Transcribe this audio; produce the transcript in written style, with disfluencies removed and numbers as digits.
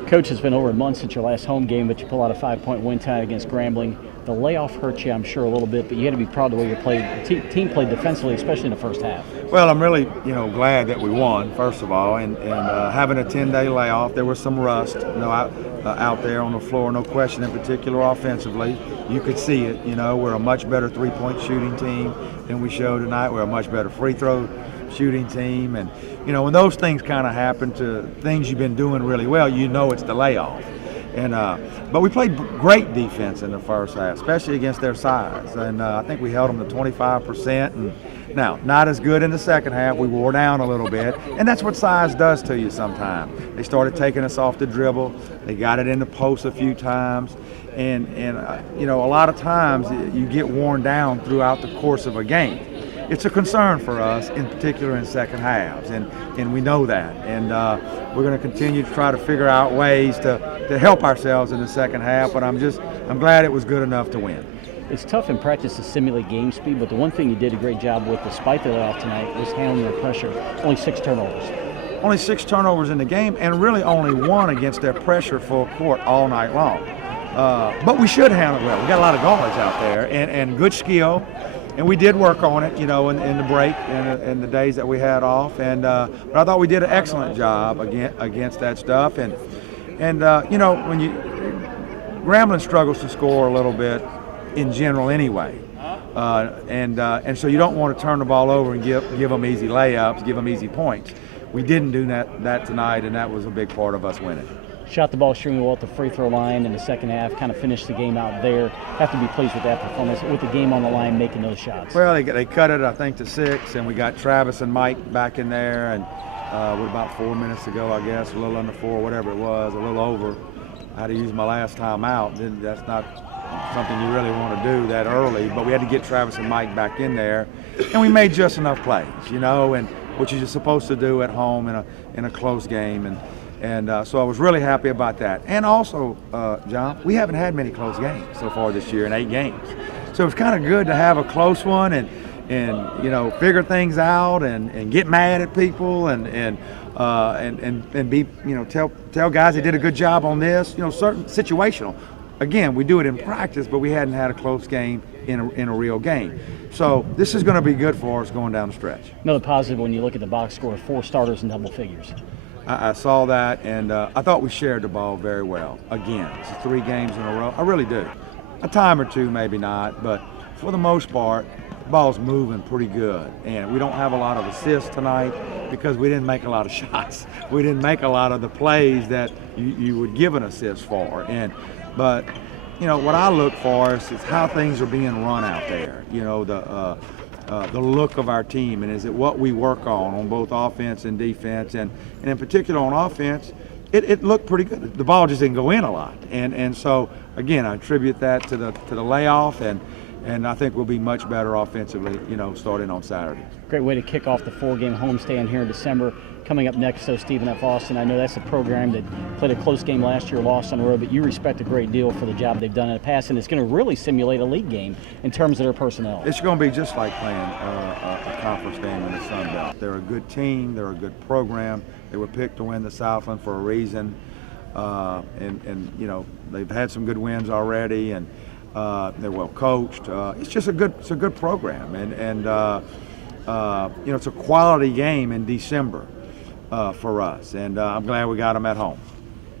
Coach, it's been over a month since your last home game, but you pull out a 5-point win tonight against Grambling. The layoff hurt you, I'm sure, a little bit, but you had to be proud of the way you played. The team played defensively, especially in the first half. Well, I'm really, glad that we won, first of all, and having a 10-day layoff, there was some rust, out there on the floor, no question. In particular, offensively, you could see it. We're a much better three-point shooting team than we showed tonight. We're a much better free throw shooting team, and when those things kind of happen to things you've been doing really well, it's the layoff. But we played great defense in the first half, especially against their size. And I think we held them to 25%. And now, not as good in the second half. We wore down a little bit. And that's what size does to you sometimes. They started taking us off the dribble. They got it in the post a few times. And a lot of times you get worn down throughout the course of a game. It's a concern for us, in particular in second halves, and we know that. And we're going to continue to try to figure out ways to help ourselves in the second half, but I'm glad it was good enough to win. It's tough in practice to simulate game speed, but the one thing you did a great job with, despite the layoff tonight, was handling the pressure. Only 6 turnovers. Only 6 turnovers in the game, and really only 1 against their pressure full court all night long. But we should handle it well. We got a lot of guards out there, and good skill. And we did work on it, in the break and the days that we had off. But I thought we did an excellent job against that stuff. And when Grambling struggles to score a little bit in general anyway. And so you don't want to turn the ball over and give them easy layups, give them easy points. We didn't do that tonight, and that was a big part of us winning. Shot the ball extremely well at the free throw line in the second half, kind of finished the game out there. Have to be pleased with that performance, with the game on the line, making those shots. Well, they cut it, I think, to 6, and we got Travis and Mike back in there, and with about 4 minutes to go, I guess, a little under 4, whatever it was, a little over. I had to use my last time out. That's not something you really want to do that early, but we had to get Travis and Mike back in there, and we made just enough plays, and which you're supposed to do at home in a close game, and so I was really happy about that. And also, John, we haven't had many close games so far this year in 8 games. So it's kind of good to have a close one and figure things out and get mad at people and be, tell guys they did a good job on this, certain situational. Again, we do it in practice, but we hadn't had a close game in a real game. So this is going to be good for us going down the stretch. Another positive when you look at the box score, 4 starters in double figures. I saw that, and I thought we shared the ball very well. Again, it's 3 games in a row. I really do. A time or two, maybe not, but for the most part, the ball's moving pretty good. And we don't have a lot of assists tonight because we didn't make a lot of shots. We didn't make a lot of the plays that you would give an assist for. But what I look for is how things are being run out there. The look of our team, and is it what we work on both offense and defense, and in particular on offense, it looked pretty good. The ball just didn't go in a lot, and so again I attribute that to the layoff, and I think we'll be much better offensively, starting on Saturday. Great way to kick off the 4-game homestand here in December. Coming up next, though, Stephen F. Austin. I know that's a program that played a close game last year, lost on the road, but you respect a great deal for the job they've done in the past, and it's going to really simulate a league game in terms of their personnel. It's going to be just like playing a conference game in the Sun Belt. They're a good team. They're a good program. They were picked to win the Southland for a reason, and they've had some good wins already, and they're well coached. It's just a good program, and it's a quality game in December for us, and I'm glad we got them at home.